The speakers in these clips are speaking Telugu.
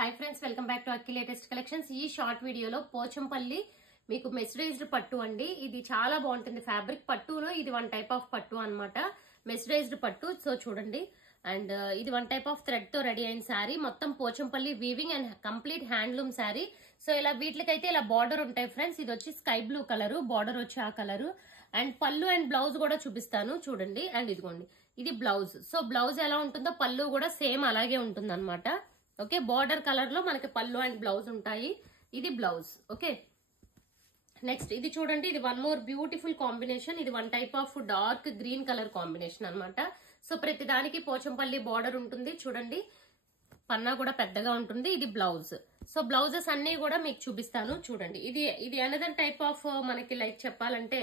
Hi friends, welcome back to Akki latest collections. ఈ షార్ట్ వీడియోలో పోచంపల్లి మీకు మెస్డరైజ్డ్ పట్టు అండి. ఇది చాలా బాగుంటుంది. ఫ్యాబ్రిక్ పట్టులో ఇది వన్ టైప్ ఆఫ్ పట్టు అన్నమాట, మెస్డరైజ్డ్ పట్టు. సో చూడండి, అండ్ ఇది వన్ టైప్ ఆఫ్ థ్రెడ్ తో రెడీ అయిన శారీ. మొత్తం Pochampally weaving and complete handloom sari. So ఇలా వీటికైతే ఇలా బార్డర్ ఉంటాయి ఫ్రెండ్స్. ఇది వచ్చి స్కై బ్లూ కలర్, బార్డర్ వచ్చి ఆ కలర్. అండ్ పళ్ళు అండ్ బ్లౌజ్ కూడా చూపిస్తాను చూడండి. అండ్ ఇదిగోండి, ఇది బ్లౌజ్. సో బ్లౌజ్ ఎలా ఉంటుందో పళ్ళు కూడా సేమ్ అలాగే ఉంటుంది అనమాట. ఓకే, బార్డర్ కలర్ లో మనకి పళ్ళు అండ్ బ్లౌజ్ ఉంటాయి. ఇది బ్లౌజ్. ఓకే, నెక్స్ట్ ఇది చూడండి, ఇది వన్ మోర్ బ్యూటిఫుల్ కాంబినేషన్. ఇది one type of dark green colour combination అన్నమాట. సో ప్రతి దానికి పోచంపల్లి బార్డర్ ఉంటుంది చూడండి. పన్నా కూడా పెద్దగా ఉంటుంది. ఇది బ్లౌజ్. సో బ్లౌజెస్ అన్ని కూడా మీకు చూపిస్తాను చూడండి. ఇది అనదర్ టైప్ ఆఫ్ మనకి లైక్ చెప్పాలంటే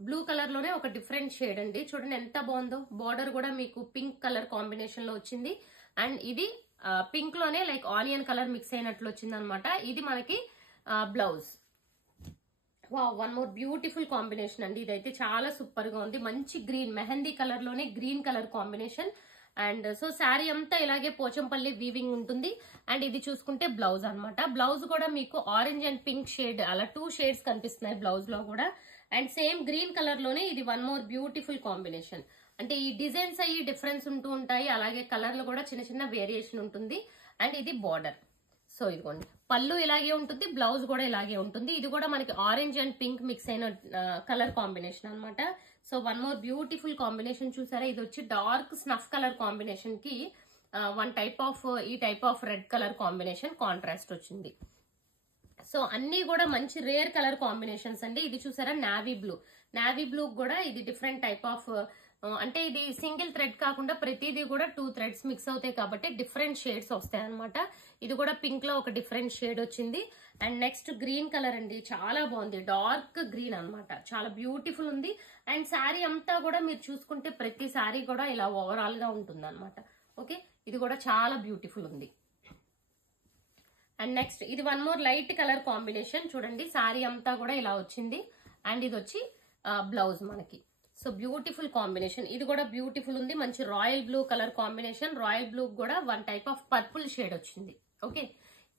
బ్లూ కలర్ లోనే ఒక డిఫరెంట్ షేడ్ అండి. చూడండి ఎంత బాగుందో. బార్డర్ కూడా మీకు పింక్ కలర్ కాంబినేషన్ లో వచ్చింది. అండ్ ఇది పింక్ లోనే లైక్ ఆనియన్ కలర్ మిక్స్ అయినట్లు వచ్చింది అనమాట. ఇది మనకి blouse. One more beautiful combination అండి. ఇదైతే చాలా సూపర్ గా ఉంది. మంచి గ్రీన్, మెహందీ కలర్ లోనే green colour combination. And so sari అంతా ఇలాగే పోచంపల్లి వీవింగ్ ఉంటుంది. అండ్ ఇది చూసుకుంటే బ్లౌజ్ అన్నమాట. బ్లౌజ్ కూడా మీకు ఆరెంజ్ అండ్ పింక్ షేడ్, అలా 2 షేడ్స్ కనిపిస్తున్నాయి బ్లౌజ్ లో కూడా. అండ్ సేమ్ గ్రీన్ కలర్ లోనే ఇది వన్ మోర్ బ్యూటిఫుల్ కాంబినేషన్. అంటే ఈ డిజైన్స్ అయ్యి డిఫరెన్స్ ఉంటూ ఉంటాయి, అలాగే కలర్ లో కూడా చిన్న చిన్న వేరియేషన్ ఉంటుంది. అండ్ ఇది బార్డర్. సో ఇదిగోండి, పళ్ళు ఇలాగే ఉంటుంది, బ్లౌజ్ కూడా ఇలాగే ఉంటుంది. ఇది కూడా మనకి ఆరెంజ్ అండ్ పింక్ మిక్స్ అయిన కలర్ కాంబినేషన్ అన్నమాట. So one more beautiful combination చూసారా. ఇది వచ్చి డార్క్ స్నఫ్ కలర్ కాంబినేషన్ కి వన్ టైప్ ఆఫ్ ఈ type of red colour combination contrast వచ్చింది. సో అన్ని కూడా మంచి రేర్ కలర్ కాంబినేషన్స్ అండి. ఇది చూసారా నావీ బ్లూ. నావీ బ్లూ కూడా ఇది డిఫరెంట్ టైప్ ఆఫ్, అంటే ఇది సింగిల్ థ్రెడ్ కాకుండా ప్రతిదీ కూడా 2 థ్రెడ్స్ మిక్స్ అవుతాయి కాబట్టి డిఫరెంట్ షేడ్స్ వస్తాయి అనమాట. ఇది కూడా పింక్ లో ఒక డిఫరెంట్ షేడ్ వచ్చింది. అండ్ నెక్స్ట్ గ్రీన్ కలర్ అండి, చాలా బాగుంది. డార్క్ గ్రీన్ అన్నమాట, చాలా బ్యూటిఫుల్ ఉంది. అండ్ శారీ అంతా కూడా మీరు చూసుకుంటే ప్రతి శారీ కూడా ఇలా ఓవరాల్ గా ఉంటుంది అనమాట. ఓకే, ఇది కూడా చాలా బ్యూటిఫుల్ ఉంది. అండ్ నెక్స్ట్ ఇది one more light colour combination. చూడండి శారీ అంతా కూడా ఇలా వచ్చింది. అండ్ ఇది వచ్చి బ్లౌజ్ మనకి. So beautiful combination. ఇది కూడా బ్యూటిఫుల్ ఉంది. మంచి royal blue colour combination. Royal blue కూడా one type of purple shade వచ్చింది. ఓకే,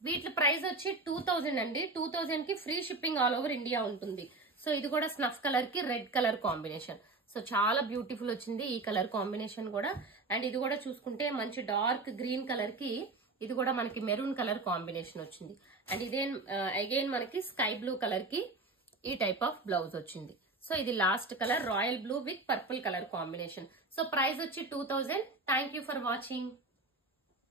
వీటి ప్రైస్ వచ్చి 2000 అండి. 2000 కి free shipping all over India ఉంటుంది. సో ఇది కూడా స్నఫ్ కలర్ కి రెడ్ కలర్ కాంబినేషన్. సో చాలా బ్యూటిఫుల్ వచ్చింది ఈ కలర్ కాంబినేషన్ కూడా. అండ్ ఇది కూడా చూసుకుంటే మంచి డార్క్ గ్రీన్ కలర్ కి ఇది కూడా మనకి మెరూన్ కలర్ కాంబినేషన్ వచ్చింది. అండ్ ఇదే అగైన్ మనకి స్కై బ్లూ కలర్ కి ఈ టైప్ ఆఫ్ బ్లౌజ్ వచ్చింది. సో ఇది last colour royal blue with purple colour combination. So price వచ్చి 2000. Thank you for watching.